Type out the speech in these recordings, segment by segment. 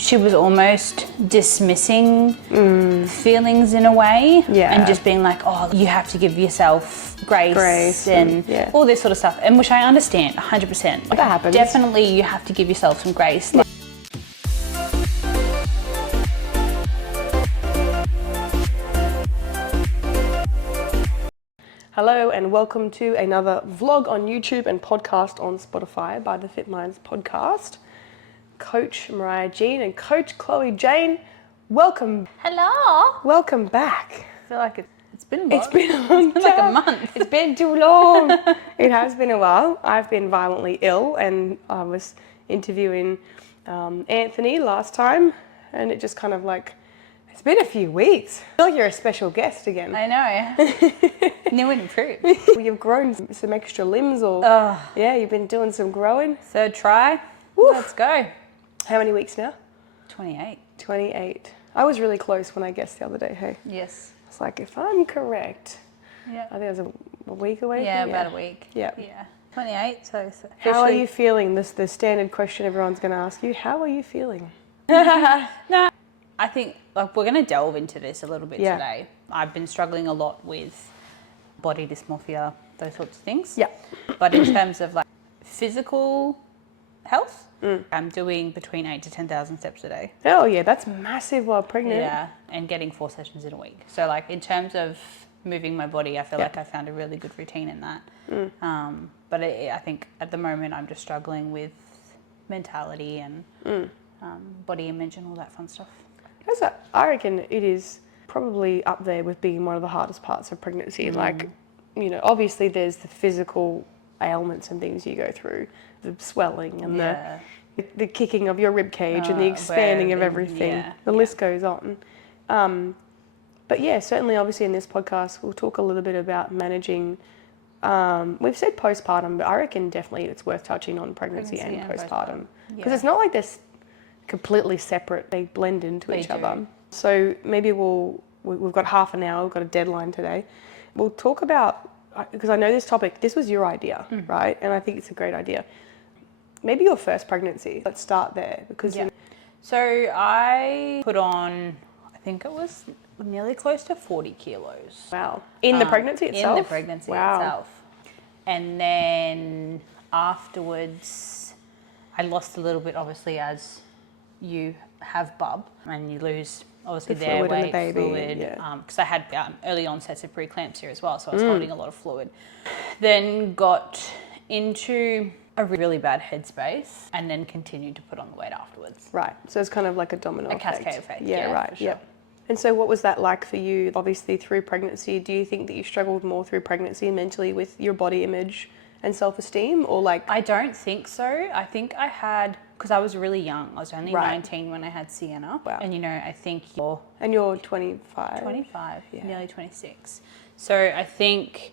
she was almost dismissing feelings in a way, and just being like, oh, you have to give yourself grace and all this sort of stuff, and which I understand 100%. Like, that happens. Definitely, you have to give yourself some grace. Like, hello and welcome to another vlog on YouTube and podcast on Spotify by the Fit Minds podcast. Coach Mariah Jean and Coach Chloe Jane, welcome. hello. Welcome back. I feel like it's been It's been a long time. like a month. It's been too long. It has been a while. I've been violently ill and I was interviewing Anthony last time, and it just kind of like, it's been a few weeks. I feel like you're a special guest again. I know. New and improved. You've grown some extra limbs, or yeah, you've been doing some growing. Third try. Woof. Let's go. How many weeks now? 28. 28. I was really close when I guessed the other day, hey? Yes. It's like, if I'm correct, Yeah. I think it was a week away. Yeah, from, about a week. Yeah. Yeah. 28. So How are you feeling? This the standard question everyone's going to ask you. How are you feeling? No, I think like we're going to delve into this a little bit today. I've been struggling a lot with body dysmorphia, those sorts of things. Yeah. But in terms of like physical health, I'm doing between 8,000 to 10,000 steps a day. Oh yeah, that's massive while pregnant. Yeah, and getting 4 sessions in a week. So like in terms of moving my body, I feel like I found a really good routine in that. But I think at the moment I'm just struggling with mentality and body image and all that fun stuff. I reckon it is probably up there with being one of the hardest parts of pregnancy. Like, you know, obviously there's the physical ailments and things you go through, the swelling and the kicking of your rib cage and the expanding of everything. The list goes on. But yeah, certainly obviously in this podcast we'll talk a little bit about managing, we've said postpartum, but I reckon definitely it's worth touching on pregnancy and postpartum. Because it's not like they're completely separate, they blend into each other. So maybe we've got half an hour, we've got a deadline today. We'll talk about, because I know this topic, this was your idea, right? And I think it's a great idea. Maybe your first pregnancy. Let's start there. Because So I put on, I think it was nearly close to 40 kilos. Wow. In the pregnancy itself? In the pregnancy itself. And then afterwards, I lost a little bit, obviously, as you have bub and you lose obviously the fluid airway, in the baby, fluid, because I had early onsets of preeclampsia as well, so I was holding a lot of fluid. Then got into a really bad headspace and then continued to put on the weight afterwards. Right. So it's kind of like a domino effect. Cascade effect. Yeah, right. For sure. Yeah. And so what was that like for you, obviously through pregnancy? Do you think that you struggled more through pregnancy mentally with your body image and self-esteem, or like? I don't think so. I think I had, because I was really young. I was only 19 when I had Sienna. Wow. And you know, I think And you're 25? 25, nearly 26. So I think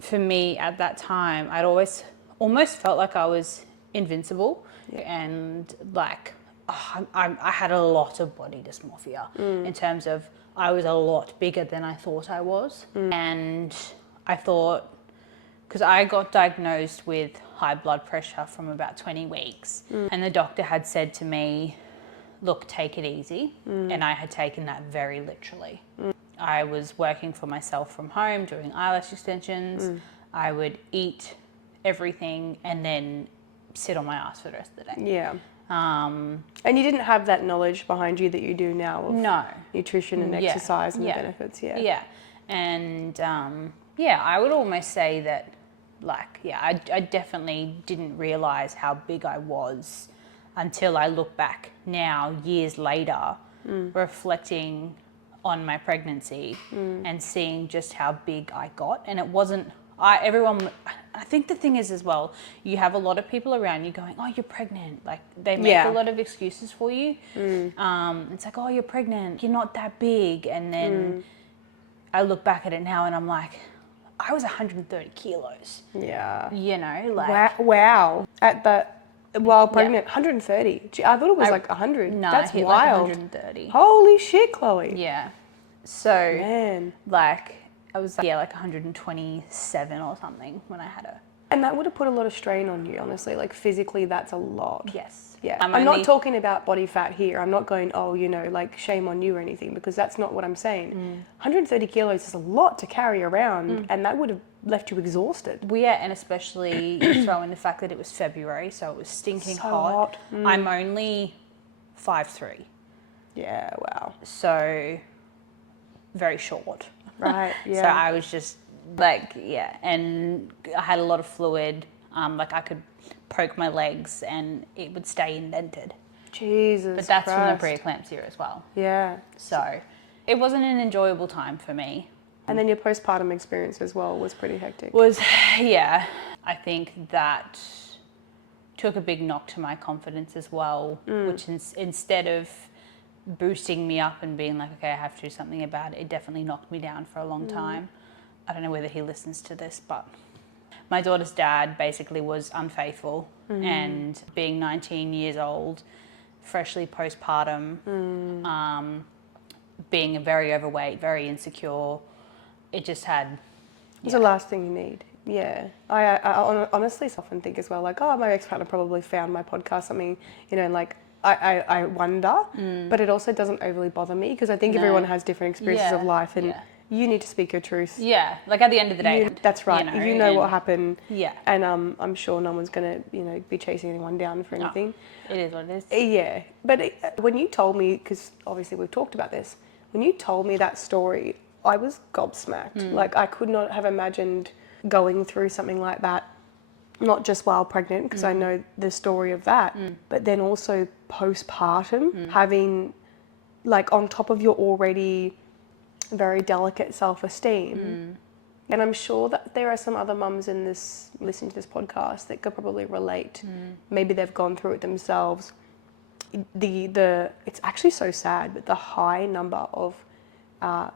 for me at that time, I'd always almost felt like I was invincible and like I had a lot of body dysmorphia in terms of I was a lot bigger than I thought I was. And I thought, because I got diagnosed with high blood pressure from about 20 weeks and the doctor had said to me, look, take it easy. And I had taken that very literally. I was working for myself from home, doing eyelash extensions. I would eat everything and then sit on my ass for the rest of the day. Yeah. And you didn't have that knowledge behind you that you do now of nutrition and exercise and the benefits. Yeah. And I would almost say that I definitely didn't realize how big I was until I look back now, years later, reflecting on my pregnancy and seeing just how big I got. And it wasn't, I think the thing is as well, you have a lot of people around you going, oh, you're pregnant. Like they make a lot of excuses for you. It's like, oh, you're pregnant. You're not that big. And then I look back at it now and I'm like, I was 130 kilos. Yeah. You know, like. Wow. While pregnant, 130. Gee, I thought it was like 100. No, that's I hit wild. like 130. Holy shit, Chloe. Yeah. So, Man. like, I was like 127 or something when I had her. And that would have put a lot of strain on you, honestly. Like physically, that's a lot. Yes. Yeah, I'm not talking about body fat here. I'm not going, oh, you know, like shame on you or anything, because that's not what I'm saying. 130 kilos is a lot to carry around, and that would have left you exhausted. Well, yeah, and especially you throw in the fact that it was February, so it was stinking hot. I'm only 5'3". Yeah, wow. So very short. Right, yeah. So I was just like, yeah, and I had a lot of fluid. Like I could poke my legs and it would stay indented. Jesus But that's Christ. from the preeclampsia as well. Yeah. So it wasn't an enjoyable time for me. And then your postpartum experience as well was pretty hectic. Yeah, I think that took a big knock to my confidence as well, which instead of boosting me up and being like, okay, I have to do something about it, it definitely knocked me down for a long time. I don't know whether he listens to this, but my daughter's dad basically was unfaithful, and being 19 years old, freshly postpartum, being very overweight, very insecure, it just had... It's the last thing you need. Yeah. I honestly often think as well, like, oh, my ex-partner probably found my podcast something, you know, and like, I wonder, but it also doesn't overly bother me, because I think everyone has different experiences of life, and you need to speak your truth. Yeah, like at the end of the day. That's right. You know what happened. Yeah. And I'm sure no one's going to, you know, be chasing anyone down for anything. It is what it is. Yeah. But when you told me, because obviously we've talked about this, when you told me that story, I was gobsmacked. Like, I could not have imagined going through something like that, not just while pregnant, because I know the story of that, but then also postpartum, having, like, on top of your already very delicate self-esteem. And I'm sure that there are some other mums in this, listening to this podcast, that could probably relate. Maybe they've gone through it themselves. It's actually so sad, but the high number of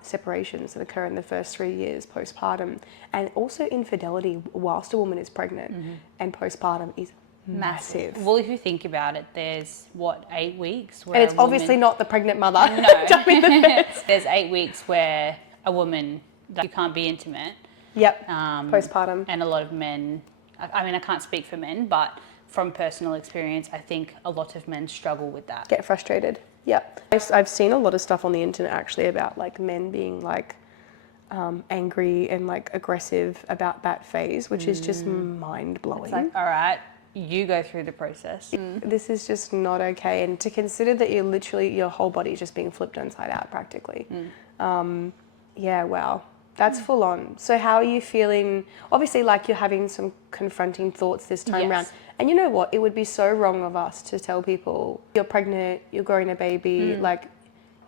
separations that occur in the first 3 years postpartum, and also infidelity whilst a woman is pregnant and postpartum, is massive. Well, if you think about it, there's 8 weeks where and it's obviously not the pregnant mother. No. There's 8 weeks where a woman, you can't be intimate. Yep. Postpartum. And a lot of men, I mean, I can't speak for men, but from personal experience, I think a lot of men struggle with that. Get frustrated. Yep. I've seen a lot of stuff on the internet actually about like men being like angry and like aggressive about that phase, which is just mind blowing. It's like, all right, you go through the process. This is just not okay. And to consider that you're literally, your whole body is just being flipped inside out practically. Yeah, wow. That's full on. So how are you feeling? Obviously, like, you're having some confronting thoughts this time around. And you know what? It would be so wrong of us to tell people, you're pregnant, you're growing a baby, like,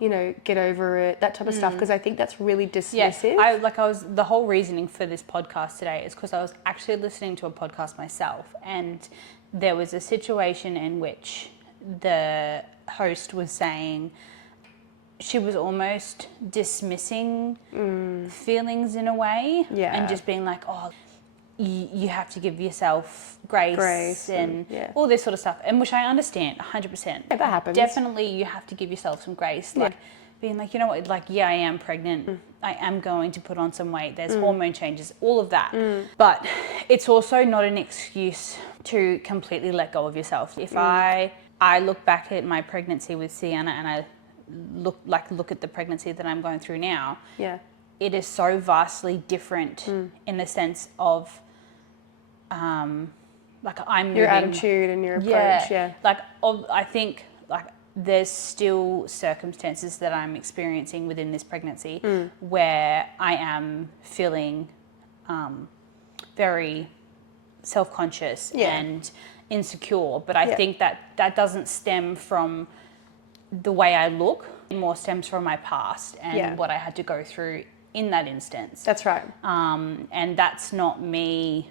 you know, get over it, that type of stuff, because I think that's really dismissive. Yes, the whole reasoning for this podcast today is because I was actually listening to a podcast myself, and there was a situation in which the host was saying she was almost dismissing feelings in a way, and just being like, oh, you have to give yourself grace and all this sort of stuff, and which I understand 100%. Yeah, that happens. Definitely, you have to give yourself some grace, like being like, you know what, like, yeah, I am pregnant, I am going to put on some weight, there's hormone changes, all of that, but it's also not an excuse to completely let go of yourself. If I look back at my pregnancy with Sienna, and I look at the pregnancy that I'm going through now, it is so vastly different in the sense of like, I'm moving, your attitude and your approach. Like, I think, like, there's still circumstances that I'm experiencing within this pregnancy where I am feeling very self-conscious and insecure, but I think that doesn't stem from the way I look, it more stems from my past and what I had to go through in that instance. That's right. And that's not me.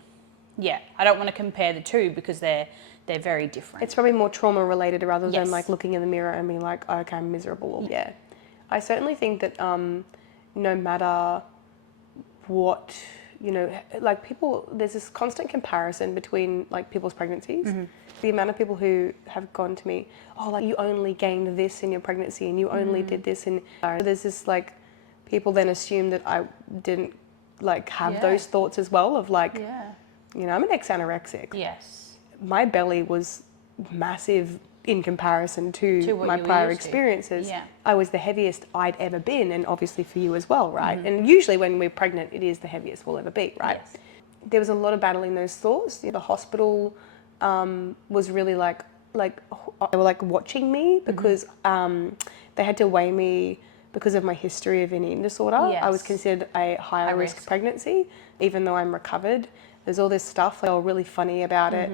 I don't want to compare the two, because they're very different. It's probably more trauma related rather than like looking in the mirror and being like, oh, okay, I'm miserable. I certainly think that no matter what, you know, like, people, there's this constant comparison between like people's pregnancies. The amount of people who have gone to me, oh, like, you only gained this in your pregnancy and you only did this, and there's this, like, people then assume that I didn't like have those thoughts as well of like, you know, I'm an ex-anorexic. Yes. My belly was massive in comparison to what my you were prior used to. experiences, Yeah. I was the heaviest I'd ever been, and obviously for you as well, right? And usually when we're pregnant, it is the heaviest we'll ever be, right? Yes. There was a lot of battling those thoughts. The hospital was really like they were like watching me because they had to weigh me because of my history of an eating disorder. I was Yes. considered a higher risk pregnancy, even though I'm recovered. There's all this stuff. They were really funny about it.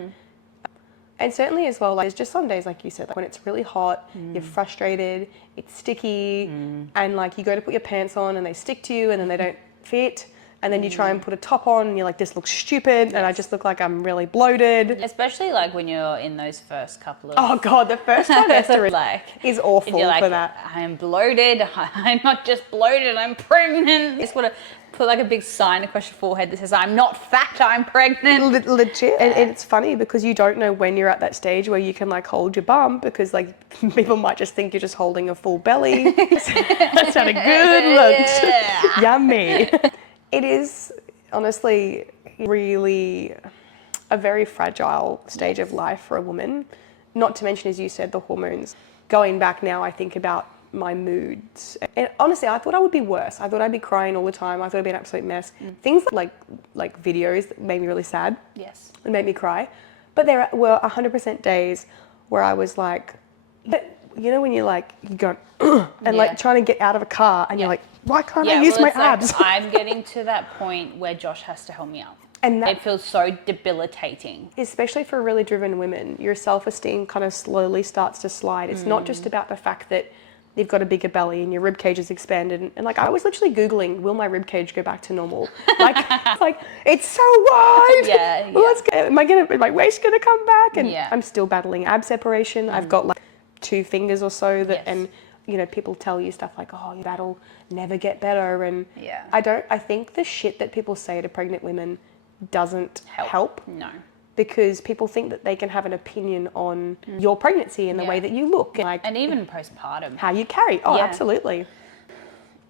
And certainly as well, like, there's just some days, like you said, like when it's really hot, you're frustrated, it's sticky, and like you go to put your pants on and they stick to you and then they don't fit. And then you try and put a top on and you're like, this looks stupid, and I just look like I'm really bloated. Especially like when you're in those first couple of... Oh God, the first trimester like, is awful you're like, for that. I'm bloated. I'm not just bloated, I'm pregnant. You just want to put like a big sign across your forehead that says, I'm not fat, I'm pregnant. Legit. And it's funny because you don't know when you're at that stage where you can like hold your bum, because like people might just think you're just holding a full belly. That's had a good lunch. Yummy. It is honestly really a very fragile stage of life for a woman. Not to mention, as you said, the hormones. Going back now, I think about my moods. And honestly, I thought I would be worse. I thought I'd be crying all the time. I thought I'd be an absolute mess. Things like videos that made me really sad. Yes. And made me cry. But there were 100% days where I was like, you know when you're like, you go, and like trying to get out of a car and you're like, why can't I use my abs? Like, I'm getting to that point where Josh has to help me out. And that, it feels so debilitating. Especially for really driven women, your self-esteem kind of slowly starts to slide. It's not just about the fact that you've got a bigger belly and your rib cage is expanded. And like, I was literally Googling, will my rib cage go back to normal? Like, it's so wide. Yeah. Am my waist gonna come back? And I'm still battling ab separation. I've got like 2 fingers or so that, and you know, people tell you stuff like, oh, that'll never get better. And I think the shit that people say to pregnant women doesn't help. No. Because people think that they can have an opinion on your pregnancy and the way that you look. And even postpartum. How you carry. Oh, absolutely.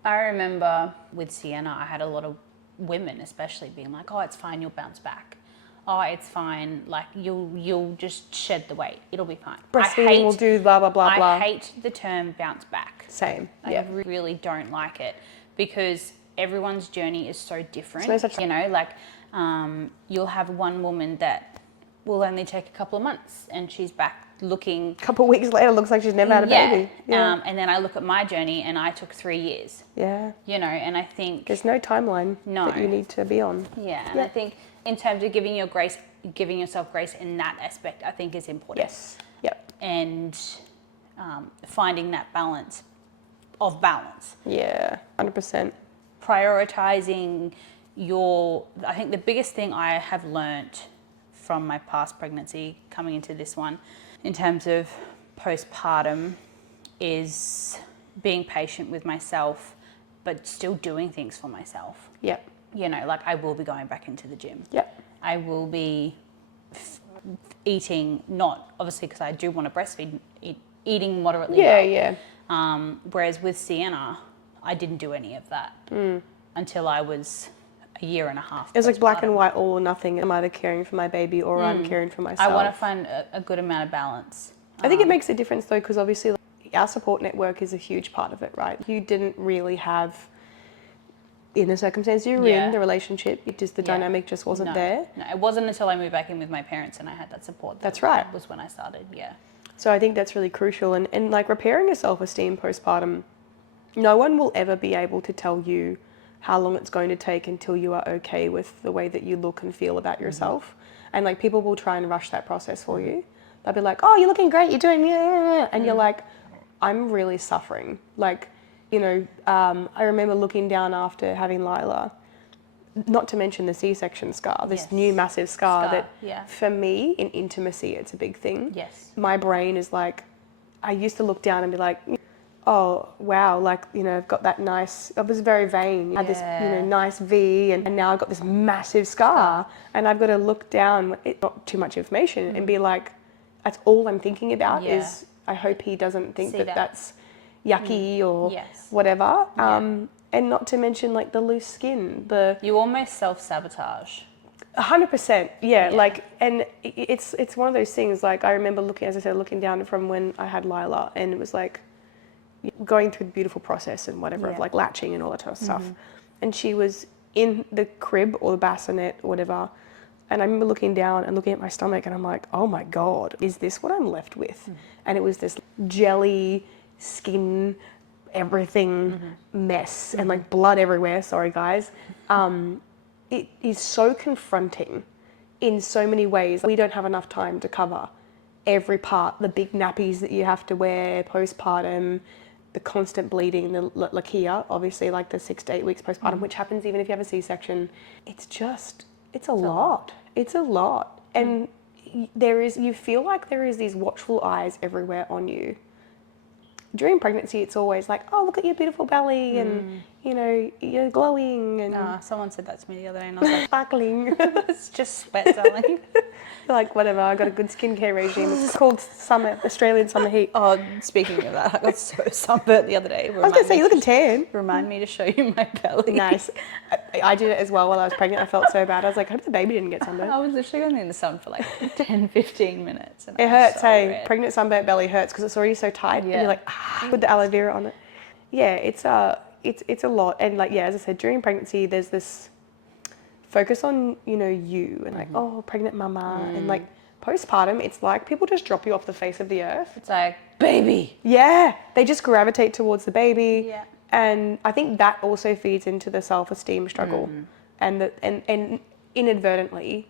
I remember with Sienna, I had a lot of women especially being like, oh, it's fine, you'll bounce back. Oh, it's fine, like you'll just shed the weight. It'll be fine. Breastfeeding will do blah, blah, blah, blah. I hate the term bounce back. Same. I really don't like it because everyone's journey is so different. You know, like you'll have one woman that will only take a couple of months and she's back looking... A couple of weeks later, looks like she's never had a baby. And then I look at my journey and I took 3 years. Yeah. You know, and I think... There's no timeline that you need to be on. Yeah, and I think in terms of giving yourself grace in that aspect, I think is important. Yes. Yep. And finding that balance of balance. Yeah, 100%. Prioritizing I think the biggest thing I have learnt from my past pregnancy coming into this one in terms of postpartum is being patient with myself but still doing things for myself. Yep. You know, like I will be going back into the gym. Yep. I will be eating, not obviously because I do want to breastfeed, eating moderately well. Yeah. Whereas with Sienna, I didn't do any of that until I was a year and a half. It was like black and white, all or nothing. I'm either caring for my baby or I'm caring for myself. I want to find a good amount of balance. I think it makes a difference though, because obviously our support network is a huge part of it, right? You didn't really have, in the circumstance you were in, the relationship, the dynamic just wasn't there. No, it wasn't until I moved back in with my parents and I had that support. That's right. That was when I started, So I think that's really crucial. And like repairing your self-esteem postpartum, no one will ever be able to tell you how long it's going to take until you are okay with the way that you look and feel about yourself. And like people will try and rush that process for you. They'll be like, oh, you're looking great, you're doing, and you're like, I'm really suffering. Like, you know, I remember looking down after having Lila, not to mention the C-section scar, this new massive scar that for me in intimacy, it's a big thing. Yes. My brain is like, I used to look down and be like, oh, wow, like, you know, I've got that nice, I was very vain, I had this, you know, nice V, and now I've got this massive scar, and I've got to look down, not too much information, and be like, that's all I'm thinking about is, I hope he doesn't think that that's yucky or whatever. And not to mention like the loose skin, You almost self-sabotage. 100%. Yeah. Yeah. Like, and it's one of those things, like, I remember looking, as I said, looking down from when I had Lila, and it was like going through the beautiful process and whatever of like latching and all that sort of stuff. And she was in the crib or the bassinet or whatever. And I remember looking down and looking at my stomach, and I'm like, oh my God, is this what I'm left with? And it was this jelly, skin, everything mess, and like blood everywhere. Sorry, guys. It is so confronting in so many ways. We don't have enough time to cover every part, the big nappies that you have to wear postpartum, the constant bleeding, the lakia, obviously, like the 6 to 8 weeks postpartum, which happens even if you have a C-section. It's a lot. It's a lot. And you feel like there is these watchful eyes everywhere on you. During pregnancy, it's always like, oh, look at your beautiful belly, and, you know, you're glowing, and Someone said that to me the other day, and I was like, sparkling. it's just sweat, darling. Like, whatever, I got a good skincare regime. It's called Australian summer heat. Oh, speaking of that, I got so sunburnt the other day. I was going to say, you look a tan. Remind me to show you my belly. Nice. I did it as well while I was pregnant. I felt so bad. I was like, I hope the baby didn't get sunburned. I was literally only in the sun for like 10, 15 minutes. And It I was hurts, so hey. red. Pregnant sunburnt belly hurts because it's already so tight. And Yeah. you're like, put the aloe vera on it. Yeah, it's a lot. And like, yeah, as I said, during pregnancy, there's this focus on, you know, you and like, oh, pregnant mama. And like postpartum, it's like people just drop you off the face of the earth. It's like, baby. Yeah, they just gravitate towards the baby. Yeah. And I think that also feeds into the self-esteem struggle, and and inadvertently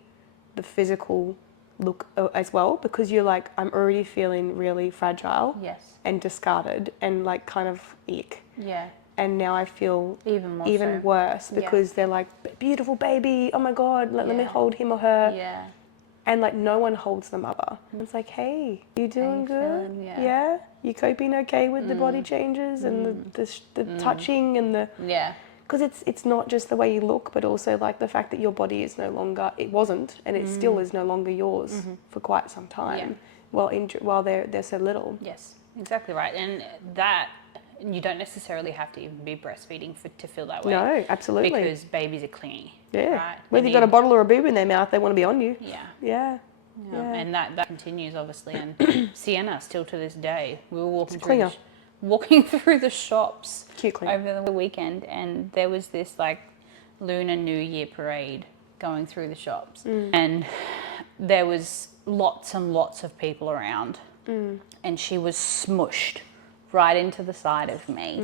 the physical look as well, because you're like, I'm already feeling really fragile Yes. and discarded and like kind of ick. Yeah. And now I feel Even more even so. worse because they're like, beautiful baby, oh my God, let me hold him or her. Yeah. And like no one holds the mother. It's like, hey, you doing you good? feeling? Yeah. Yeah? You coping okay with the body changes and the touching and the... Yeah. Because it's not just the way you look, but also like the fact that your body is no longer, it wasn't, and it still is no longer yours for quite some time. Yeah. While they're so little. Yes, exactly right. And that, you don't necessarily have to even be breastfeeding to feel that way. No, absolutely. Because babies are clingy. Yeah. Right? Whether you've got a bottle or a boob in their mouth, they want to be on you. Yeah. Yeah. Yeah. And that continues, obviously. And Sienna, still to this day, we were walking through the shops Cute clinger. over the weekend, and there was this like Lunar New Year parade going through the shops, and there was lots and lots of people around, and she was smushed right into the side of me,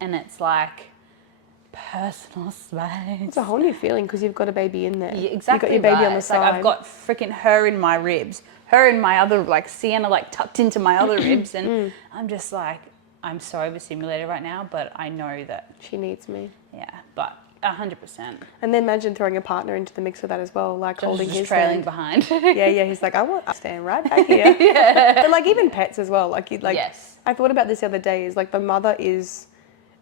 and it's like personal space. It's a whole new feeling because you've got a baby in there. Yeah, exactly. You've got your baby right. on the It's side. like I've got freaking her in my ribs, her in my other, like Sienna like tucked into my other ribs, and I'm just like, I'm so overstimulated right now, but I know that She needs me. yeah, but 100%. And then imagine throwing a partner into the mix with that as well, like holding Just his trailing hand. behind. Yeah, he's like, I want to stand right back here. But like even pets as well, like Yes. I thought about this the other day, is like the mother is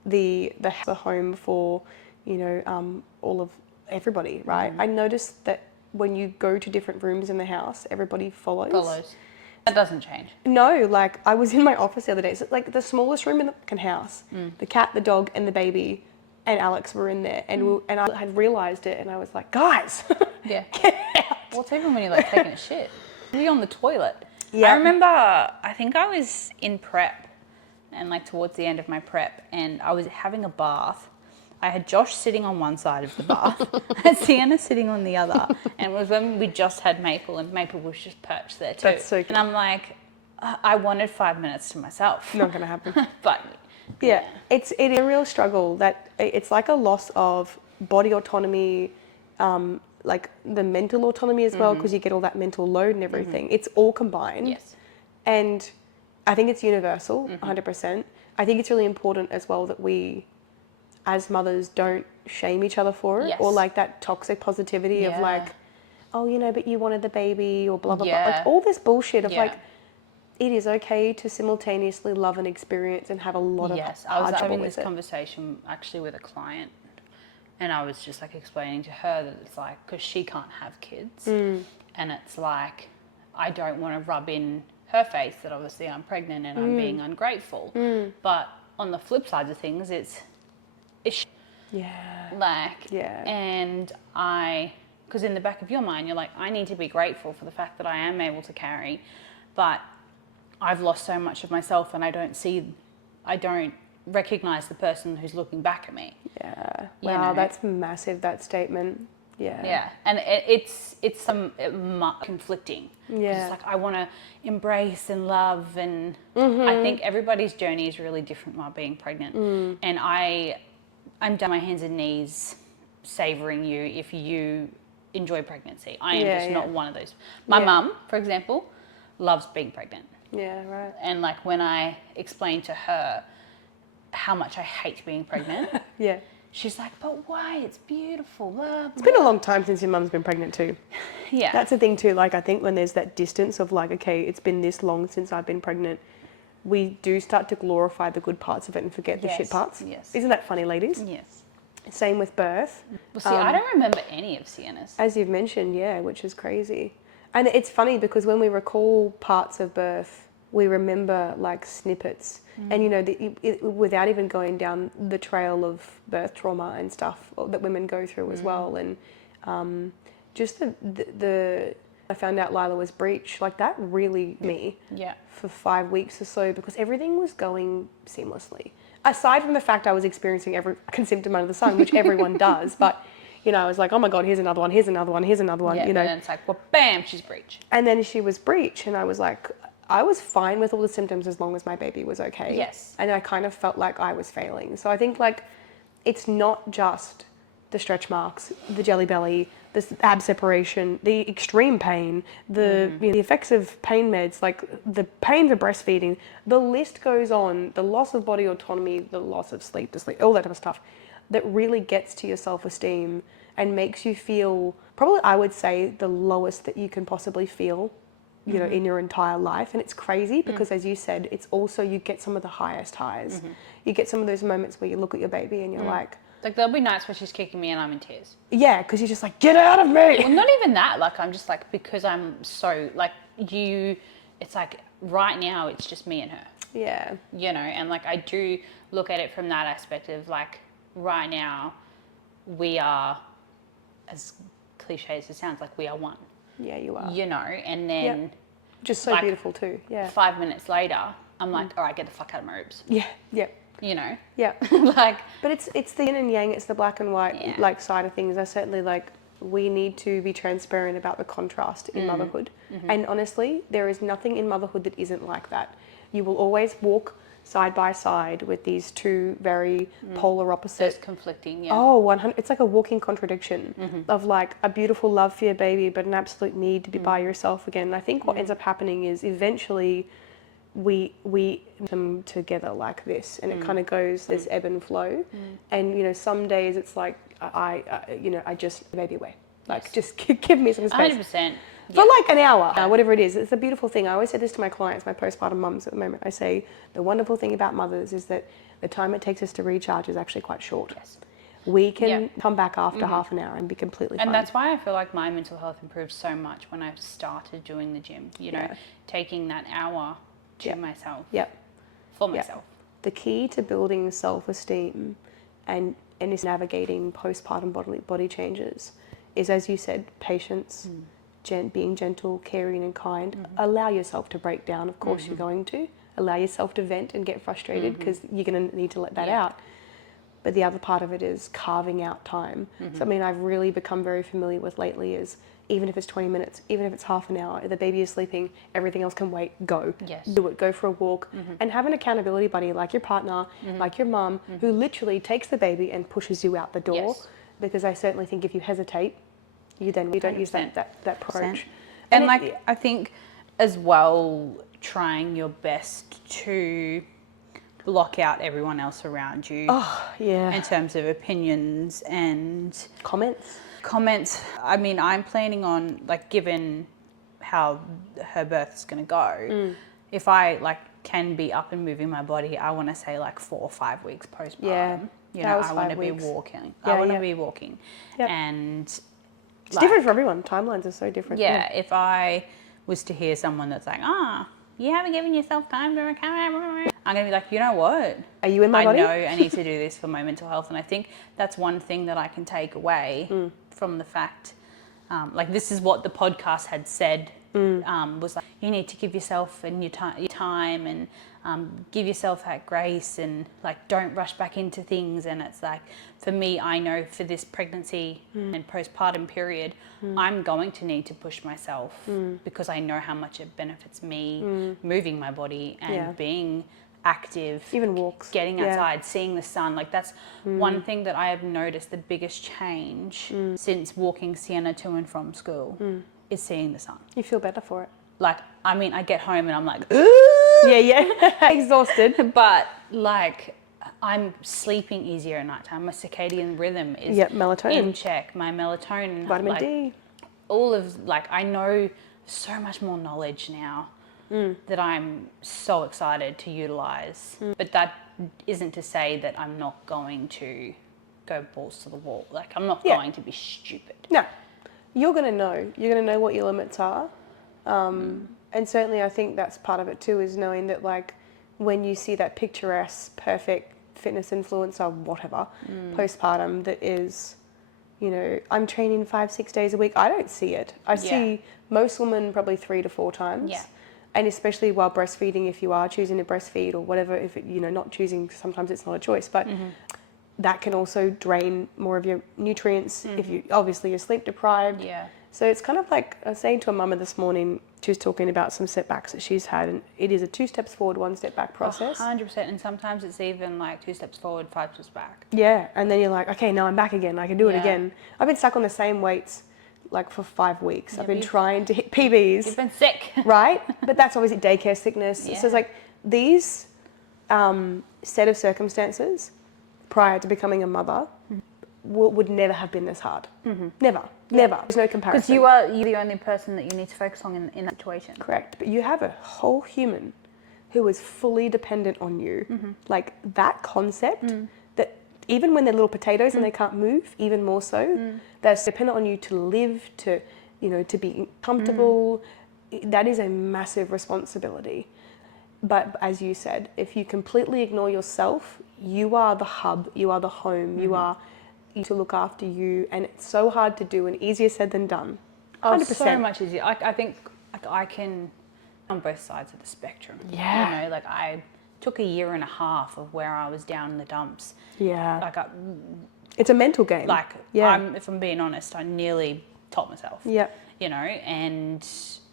the home for, you know, all of everybody, right? I noticed that when you go to different rooms in the house, everybody follows. That doesn't change. No, like I was in my office the other day. So like the smallest room in the fucking house, the cat, the dog, and the baby, and Alex were in there, and and I had realised it, and I was like, guys, Yeah. get out. Well, it's even when you're like taking a shit. You're on the toilet. Yeah. I remember, I think I was in prep and like towards the end of my prep, and I was having a bath. I had Josh sitting on one side of the bath, I had Sienna sitting on the other, and it was when we just had Maple, and Maple was just perched there too. That's so cute. And I'm like, I wanted 5 minutes to myself. Not gonna happen. But Yeah, it's a real struggle. That it's like a loss of body autonomy, like the mental autonomy as well, because you get all that mental load and everything. It's all combined. yes. And I think it's universal, 100%. I think it's really important as well that we, as mothers, don't shame each other for it, Yes. or like that toxic positivity of Yeah. like, oh, you know, but you wanted the baby, or blah blah blah. Yeah. Like all this bullshit of Yeah. like, it is okay to simultaneously love an experience and have a lot of Yes, I hard was trouble having with this it. conversation actually with a client, and I was just like explaining to her that it's like, because she can't have kids, and it's like, I don't want to rub in her face that obviously I'm pregnant and I'm being ungrateful, but on the flip side of things, it's Yeah. like, Yeah. and I because in the back of your mind, you're like, I need to be grateful for the fact that I am able to carry, but I've lost so much of myself and I don't recognize the person who's looking back at me. Yeah. You Wow, know? that's massive, that statement. Yeah. Yeah. And it's conflicting. 'Cause Yeah. it's like, I want to embrace and love. And I think everybody's journey is really different while being pregnant. And I'm down on my hands and knees savouring you if you enjoy pregnancy. I am just not one of those. My mum, for example, loves being pregnant. Yeah, right. And like when I explained to her how much I hate being pregnant, Yeah. she's like, but why? It's beautiful. Blah, blah. It's been a long time since your mum's been pregnant too. Yeah. That's the thing too. Like, I think when there's that distance of like, okay, it's been this long since I've been pregnant, we do start to glorify the good parts of it and forget the shit parts. Yes. Isn't that funny, ladies? Yes. Same with birth. Well, see, I don't remember any of Sienna's. As you've mentioned, yeah, which is crazy. And it's funny because when we recall parts of birth, we remember like snippets. And, you know, without even going down the trail of birth trauma and stuff that women go through as well. And just the I found out Lila was breech, like that really me for 5 weeks or so because everything was going seamlessly. Aside from the fact I was experiencing every symptom under the sun, which everyone does, but you know, I was like, oh my God, here's another one, here's another one, here's another one, Yeah, you know. and then it's like, well, bam, she's breech. And then she was breech, and I was like, I was fine with all the symptoms as long as my baby was okay. Yes. And I kind of felt like I was failing. So I think like, it's not just the stretch marks, the jelly belly, the ab separation, the extreme pain, the the effects of pain meds, like the pain for breastfeeding. The list goes on. The loss of body autonomy, the loss of sleep, all that type of stuff, that really gets to your self-esteem and makes you feel probably, I would say, the lowest that you can possibly feel, you know, in your entire life. And it's crazy because, as you said, it's also you get some of the highest highs. You get some of those moments where you look at your baby and you're like, There'll be nights where she's kicking me and I'm in tears. yeah, because you're just like, get out of me. Well, not even that. Like, I'm just like, because I'm so, like, it's like right now it's just me and her. Yeah. You know, and like I do look at it from that aspect of like right now we are, as cliche as it sounds, like we are one. Yeah, you are. You know, and then just so like, beautiful too. Yeah. 5 minutes later, I'm like, all right, get the fuck out of my ribs. Yeah. Yeah. You know. Yeah. Like. But it's the yin and yang. It's the black and white like side of things. I certainly like. We need to be transparent about the contrast in motherhood. And honestly, there is nothing in motherhood that isn't like that. You will always walk side by side with these two very polar opposite. There's conflicting, yeah. Oh, 100. It's like a walking contradiction of like a beautiful love for your baby, but an absolute need to be by yourself again. And I think what ends up happening is eventually we them together like this, and it kind of goes this ebb and flow. And you know, some days it's like I just baby away, like just give me some space. 100%. For like an hour, whatever it is. It's a beautiful thing. I always say this to my clients, my postpartum mums at the moment. I say the wonderful thing about mothers is that the time it takes us to recharge is actually quite short. Yes. We can come back after half an hour and be completely fine. And that's why I feel like my mental health improved so much when I started doing the gym, you know, taking that hour to myself, for myself. The key to building self-esteem and is navigating postpartum body changes is, as you said, patience, being gentle, caring and kind. Allow yourself to break down, of course you're going to. Allow yourself to vent and get frustrated because you're going to need to let that out. But the other part of it is carving out time. Something I've really become very familiar with lately is even if it's 20 minutes, even if it's half an hour, the baby is sleeping, everything else can wait, go. Yes. Do it, go for a walk. And have an accountability buddy like your partner, like your mum, who literally takes the baby and pushes you out the door. Yes. Because I certainly think if you hesitate, you don't use that approach. And like, I think as well, trying your best to block out everyone else around you. Oh, yeah. In terms of opinions and Comments. I mean, I'm planning on, like, given how her birth is going to go, if I, like, can be up and moving my body, I want to say, like, 4 or 5 weeks postpartum. Yeah, you know, I want to be walking. I want to be walking. Yep. And It's different for everyone. Timelines are so different. Yeah, if I was to hear someone that's like, you haven't given yourself time to recover, I'm going to be like, you know what? Are you in my body? I know I need to do this for my mental health. And I think that's one thing that I can take away from the fact like this is what the podcast had said, was like, you need to give yourself and your time and give yourself that grace and like don't rush back into things. And it's like, for me, I know for this pregnancy and postpartum period, I'm going to need to push myself because I know how much it benefits me moving my body and being active, even walks, getting outside, seeing the sun. Like that's one thing that I have noticed the biggest change since walking Sienna to and from school is seeing the sun. You feel better for it. Like, I mean, I get home and I'm like, exhausted, but like I'm sleeping easier at nighttime. My circadian rhythm is melatonin in check. My melatonin, vitamin like, D, all of like I know so much more knowledge now that I'm so excited to utilize. But that isn't to say that I'm not going to go balls to the wall. Like I'm not going to be stupid. No, you're gonna know. You're gonna know what your limits are. And certainly I think that's part of it too, is knowing that like when you see that picturesque, perfect fitness influencer, whatever, postpartum that is, you know, I'm training 5-6 days a week. I don't see it. I see most women probably 3 to 4 times. Yeah. And especially while breastfeeding, if you are choosing to breastfeed or whatever, if it, you know, not choosing, sometimes it's not a choice, but that can also drain more of your nutrients if you obviously you're sleep deprived. Yeah. So it's kind of like I was saying to a mama this morning, she was talking about some setbacks that she's had, and it is a 2 steps forward, 1 step back process. 100%, and sometimes it's even like 2 steps forward, 5 steps back. Yeah, and then you're like, okay, now I'm back again. I can do it again. I've been stuck on the same weights like for 5 weeks. Yeah, I've been trying to hit PBs. You've been sick. Right? But that's obviously daycare sickness. So it's like these set of circumstances prior to becoming a mother would never have been this hard. Never. There's no comparison. Because you're the only person that you need to focus on in that situation. Correct. But you have a whole human who is fully dependent on you. Like that concept that even when they're little potatoes and they can't move, even more so, they're dependent on you to live, to, you know, to be comfortable. That is a massive responsibility. But as you said, if you completely ignore yourself, you are the hub, you are the home, you are to look after you, and it's so hard to do and easier said than done. 100%. So much easier. I think I can on both sides of the spectrum. Yeah. You know, like I took a year and a half of where I was down in the dumps. Yeah. Like it's a mental game. Like if I'm being honest, I nearly told myself. Yeah. You know, and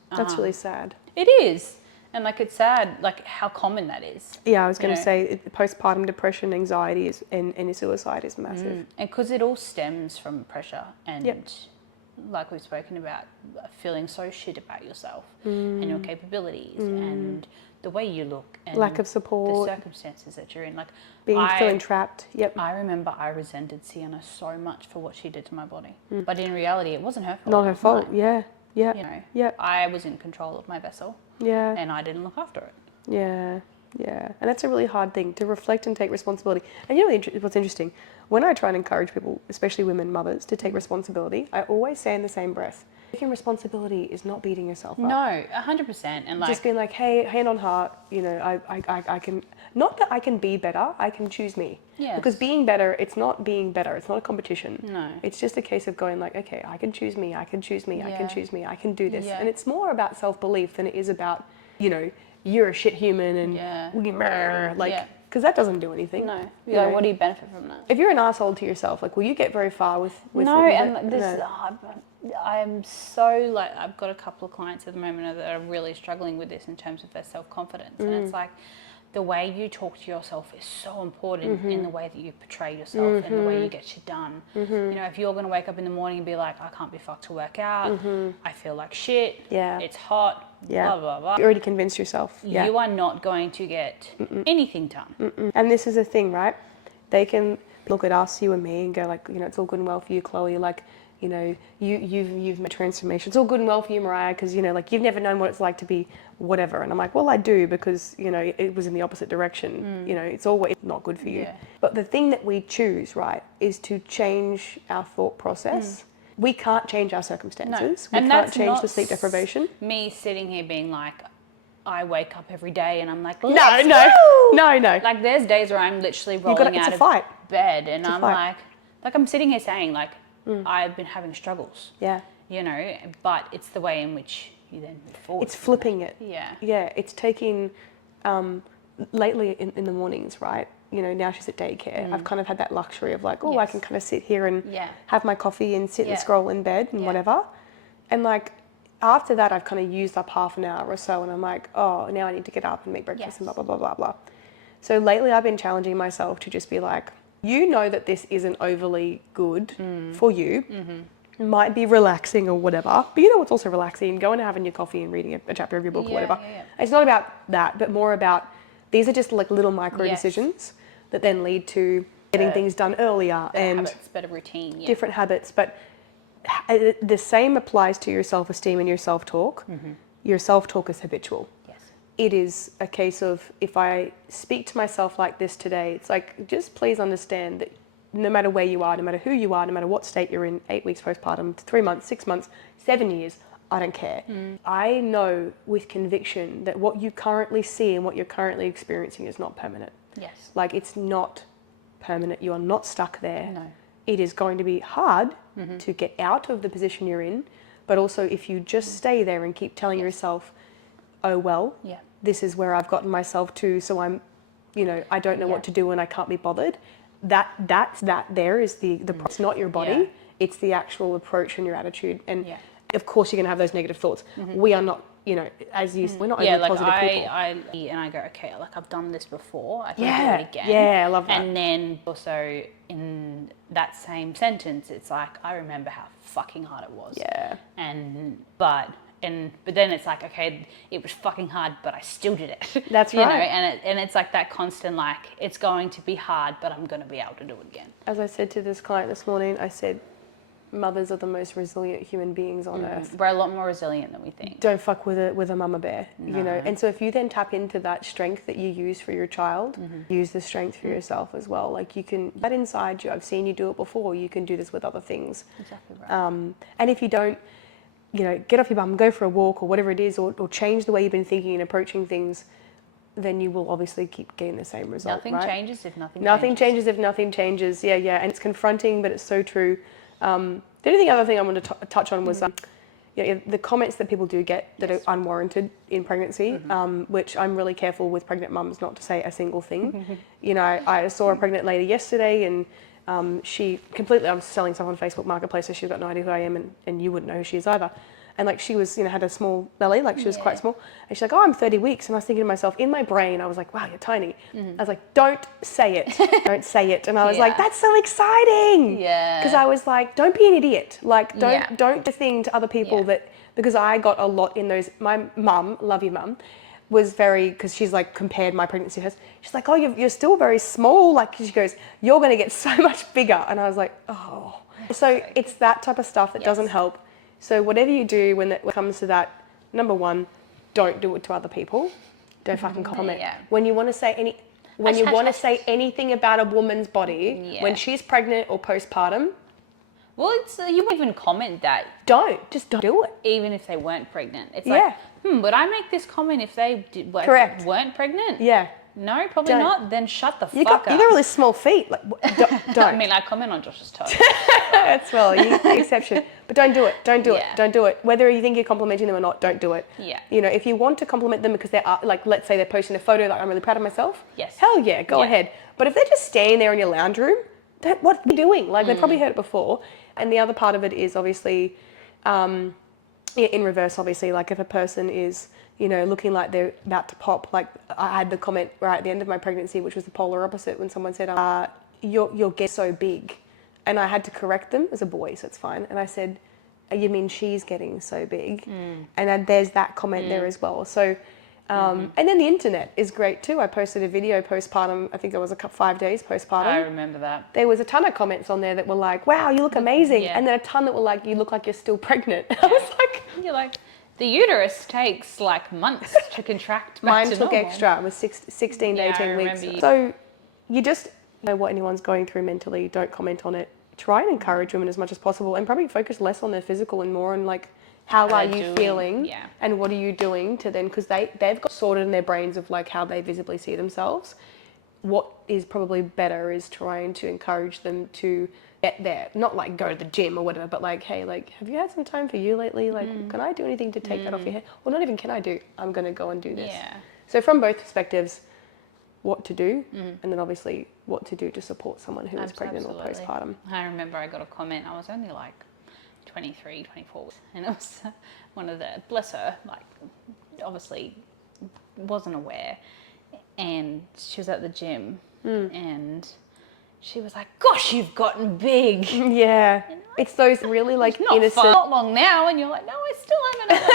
that's really sad. It is. And like it's sad, like how common that is. Yeah, I was going to say postpartum depression, anxiety and suicide is massive. And because it all stems from pressure and like we've spoken about, feeling so shit about yourself and your capabilities and the way you look and lack of support, the circumstances that you're in. Like feeling trapped. Yep. I remember I resented Sienna so much for what she did to my body. But in reality, it wasn't her fault. Not her fault. Mine. Yeah. Yeah. You know, yeah. I was in control of my vessel. Yeah. And I didn't look after it. Yeah. Yeah. And that's a really hard thing, to reflect and take responsibility. And you know what's interesting? When I try and encourage people, especially women mothers, to take responsibility, I always say in the same breath, taking responsibility is not beating yourself up. No, 100%. And like just being like, hey, hand on heart, you know, I can, not that I can be better, I can choose me. Yes. Because being better, it's not being better, it's not a competition. No. It's just a case of going like, okay, I can choose me, I can choose me, I can choose me, I can do this. Yeah. And it's more about self-belief than it is about, you know, you're a shit human and because that doesn't do anything. No. Like, what do you benefit from that? If you're an asshole to yourself, like, will you get very far with no, with and it? this, I'm so like, I've got a couple of clients at the moment that are really struggling with this in terms of their self-confidence. And it's like, the way you talk to yourself is so important in the way that you portray yourself and the way you get shit done. You know, if you're going to wake up in the morning and be like, I can't be fucked to work out, I feel like shit, it's hot, blah, blah, blah. You already convinced yourself. Yeah. You are not going to get anything done. And this is the thing, right? They can look at us, you and me, and go like, you know, it's all good and well for you, Chloe, like, you know, you've made transformation. It's all good and well for you, Mariah, because, you know, like, you've never known what it's like to be whatever. And I'm like, well, I do, because, you know, it was in the opposite direction. You know, it's always not good for you. Yeah. But the thing that we choose, right, is to change our thought process. We can't change our circumstances. No. We can't change the sleep deprivation. Me sitting here being like, I wake up every day and I'm like, No. Like, there's days where I'm literally rolling out of bed and I'm like I'm sitting here saying, like, I've been having struggles. Yeah. you know, but it's the way in which you then move forward. It's flipping it. Yeah. Yeah, it's taking, lately in the mornings, right? You know, now she's at daycare. I've kind of had that luxury of like, oh, I can kind of sit here and have my coffee and sit and scroll in bed and whatever. And like, after that, I've kind of used up half an hour or so, and I'm like, oh, now I need to get up and make breakfast and blah, blah, blah, blah, blah. So lately I've been challenging myself to just be like, you know that this isn't overly good for you. It might be relaxing or whatever, but you know what's also relaxing? Going and having your coffee and reading a chapter of your book or whatever. It's not about that, but more about, these are just like little micro decisions that then lead to getting things done earlier and habits, better routine, different habits. But the same applies to your self-esteem and your self-talk. Your self-talk is habitual. Yes. It is a case of, if I speak to myself like this today, it's like, just please understand that no matter where you are, no matter who you are, no matter what state you're in, 8 weeks postpartum, 3 months, 6 months, 7 years, I don't care. I know with conviction that what you currently see and what you're currently experiencing is not permanent. Yes. Like, it's not permanent. You are not stuck there. No. It is going to be hard to get out of the position you're in, but also if you just stay there and keep telling yourself, oh, well, this is where I've gotten myself to, so I'm, you know, I don't know what to do and I can't be bothered. That there is the it's not your body, it's the actual approach and your attitude. And of course you're going to have those negative thoughts. We are not, you know, as you, we're not overly positive people. I go, okay, like I've done this before, I can do it again. Yeah, I love that. And then also in that same sentence, it's like, I remember how fucking hard it was. Yeah. But then it's like, okay, it was fucking hard, but I still did it. That's you right. know, and it's like that constant, like, it's going to be hard, but I'm going to be able to do it again. As I said to this client this morning, I said, mothers are the most resilient human beings on earth. We're a lot more resilient than we think. Don't fuck with a mama bear, you know. And so if you then tap into that strength that you use for your child, use the strength for yourself as well. Like, you can, that inside you, I've seen you do it before, you can do this with other things. Exactly right. And if you don't, you know, get off your bum, go for a walk or whatever it is, or change the way you've been thinking and approaching things, then you will obviously keep getting the same result. Nothing changes if nothing changes if nothing changes. Yeah. And it's confronting, but it's so true. The other thing I wanted to touch on was the comments that people do get that are unwarranted in pregnancy, which I'm really careful with pregnant mums not to say a single thing. You know, I saw a pregnant lady yesterday, and she completely, I'm selling stuff on Facebook Marketplace, so she's got no idea who I am, and you wouldn't know who she is either. And like, she was, you know, had a small belly, like she was quite small. And she's like, oh, I'm 30 weeks. And I was thinking to myself, in my brain, I was like, wow, you're tiny. I was like, don't say it. Don't say it. And I was like, that's so exciting. Yeah. Because I was like, don't be an idiot. Like, don't do thing to other people that, because I got a lot in those, my mum, love you mum, was very, because she's like compared my pregnancy to hers. She's like, oh, you're still very small. Like, she goes, you're going to get so much bigger. And I was like, oh. So it's that type of stuff that doesn't help. So whatever you do when it comes to that, number one, don't do it to other people. Don't fucking comment. When you want to say anything about a woman's body, when she's pregnant or postpartum, well, it's you won't even comment that. Just don't do it. Even if they weren't pregnant, it's like, would I make this comment if they weren't pregnant? Yeah. No, probably not. Then shut the fuck up. You got really small feet. Like, don't. I mean, I comment on Josh's toes. That's exception. But don't do it. Don't do it. Don't do it. Whether you think you're complimenting them or not, don't do it. Yeah. You know, if you want to compliment them because they're like, let's say they're posting a photo like, I'm really proud of myself. Yes. Hell yeah, go ahead. But if they're just standing there in your lounge room, what are you doing? Like, they've probably heard it before. And the other part of it is obviously, in reverse, obviously, like if a person is, you know, looking like they're about to pop, like I had the comment right at the end of my pregnancy, which was the polar opposite, when someone said, you're getting so big. And I had to correct them as a boy, so it's fine. And I said, you mean she's getting so big? And then there's that comment there as well. So, and then the internet is great too. I posted a video postpartum, I think it was 5 days postpartum. I remember that. There was a ton of comments on there that were like, wow, you look amazing. And then a ton that were like, you look like you're still pregnant. I was like... You're like... The uterus takes like months to contract back Mine to took normal. extra. It was 16 to 18 weeks. So you just know what anyone's going through mentally. Don't comment on it. Try and encourage women as much as possible, and probably focus less on their physical and more on like, how are you feeling and what are you doing to then, because they've got sorted in their brains of like how they visibly see themselves. What is probably better is trying to encourage them to get there. Not like go to the gym or whatever, but like, hey, like, have you had some time for you lately? Like, can I do anything to take that off your head? Or not even can I do, I'm going to go and do this. Yeah. So from both perspectives, what to do, and then obviously what to do to support someone who is pregnant or postpartum. I remember I got a comment, I was only like 23, 24, and it was one of the, bless her, like, obviously wasn't aware, and she was at the gym, and she was like, gosh, you've gotten big. Yeah, it's those really like Not innocent. far, not long now, and you're like, no, I still have another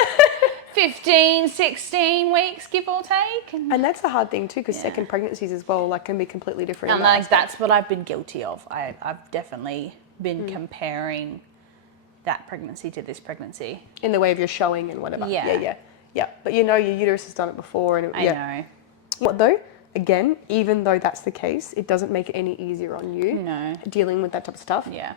15, 16 weeks, give or take. And that's the hard thing too, because second pregnancies as well, like, can be completely different. And like, that's what I've been guilty of. I've definitely been comparing that pregnancy to this pregnancy. In the way of your showing and whatever. Yeah. Yeah. But you know, your uterus has done it before. And I know. What though? Again, even though that's the case, it doesn't make it any easier on you. No. Dealing with that type of stuff. Yeah.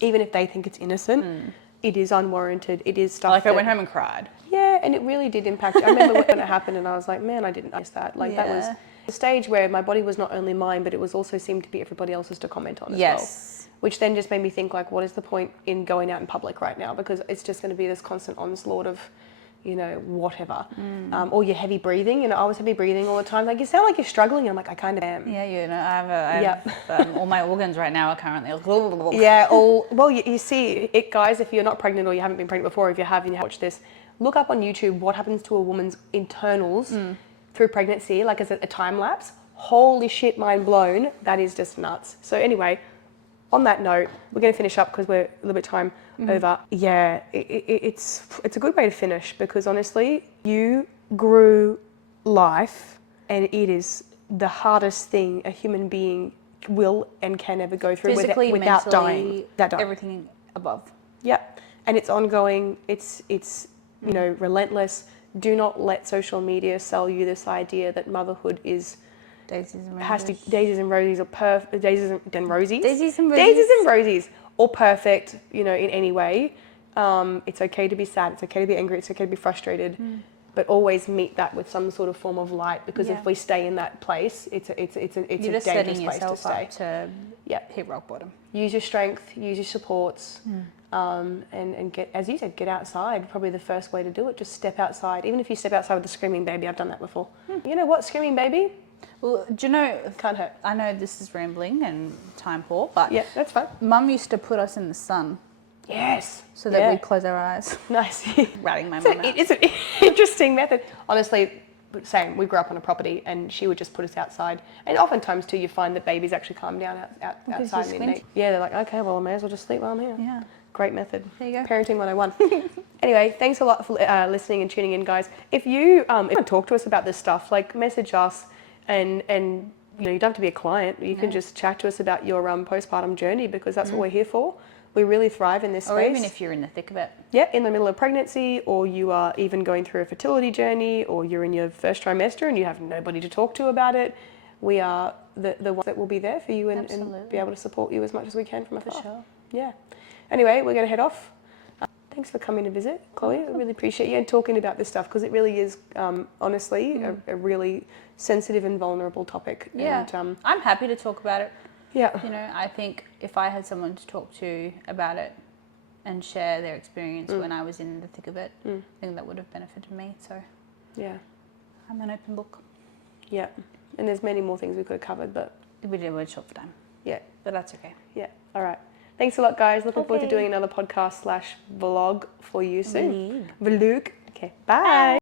Even if they think it's innocent, it is unwarranted. It is stuff. Like, I went home and cried. Yeah, and it really did impact you. I remember when it happened, and I was like, man, I didn't miss that. Like, that was a stage where my body was not only mine, but it was also seemed to be everybody else's to comment on as well. Which then just made me think, like, what is the point in going out in public right now? Because it's just going to be this constant onslaught of, you know, whatever. Or you're heavy breathing. You know, I was heavy breathing all the time. Like, you sound like you're struggling. And I'm like, I kind of am. Yeah, you know, I have all my organs right now are currently like, yeah, well, you see it, guys, if you're not pregnant or you haven't been pregnant before, if you have and you watch this, look up on YouTube what happens to a woman's internals through pregnancy, like as a time lapse. Holy shit, mind blown. That is just nuts. So anyway, on that note, we're going to finish up because we're a little bit time over. Yeah, it's a good way to finish, because honestly, you grew life, and it is the hardest thing a human being will and can ever go through physically, without mentally, dying. Everything above. Yep. And it's ongoing. It's you know, relentless. Do not let social media sell you this idea that motherhood is Daisies and roses. has to be daisies and roses or daisies and rosies. Daisies and roses. Daisies and roses, or perfect, you know, in any way. It's okay to be sad. It's okay to be angry. It's okay to be frustrated, but always meet that with some sort of form of light. Because if we stay in that place, it's a dangerous place to stay. To hit rock bottom. Use your strength. Use your supports. And get, as you said, get outside. Probably the first way to do it. Just step outside. Even if you step outside with a screaming baby, I've done that before. You know what, screaming baby? Well, do you know, can't hurt. I know this is rambling and time poor, but yeah, that's fine. Mum used to put us in the sun. Yes. So that we'd close our eyes. Nice. Ratting my mum out. It's an interesting method. Honestly, same. We grew up on a property, and she would just put us outside. And oftentimes too, you find that babies actually calm down outside. Yeah, they're like, okay, well, I may as well just sleep while I'm here. Yeah. Great method. There you go. Parenting 101. Anyway, thanks a lot for listening and tuning in, guys. If you want to talk to us about this stuff, like, message us, and you know, you don't have to be a client. You can just chat to us about your postpartum journey, because that's what we're here for. We really thrive in this space. Or even if you're in the thick of it. Yeah, in the middle of pregnancy, or you are even going through a fertility journey, or you're in your first trimester and you have nobody to talk to about it. We are the ones that will be there for you and be able to support you as much as we can from afar. For sure. Yeah. Anyway, we're going to head off. Thanks for coming to visit, Chloe. I really appreciate you and talking about this stuff, because it really is, honestly, a really sensitive and vulnerable topic. Yeah, and, I'm happy to talk about it. Yeah. You know, I think if I had someone to talk to about it and share their experience when I was in the thick of it, I think that would have benefited me. So yeah, I'm an open book. Yeah, and there's many more things we could have covered, but we're short for time. Yeah, but that's okay. Yeah, all right. Thanks a lot, guys. Looking forward to doing another podcast /vlog for you soon. Vlog. Okay, bye.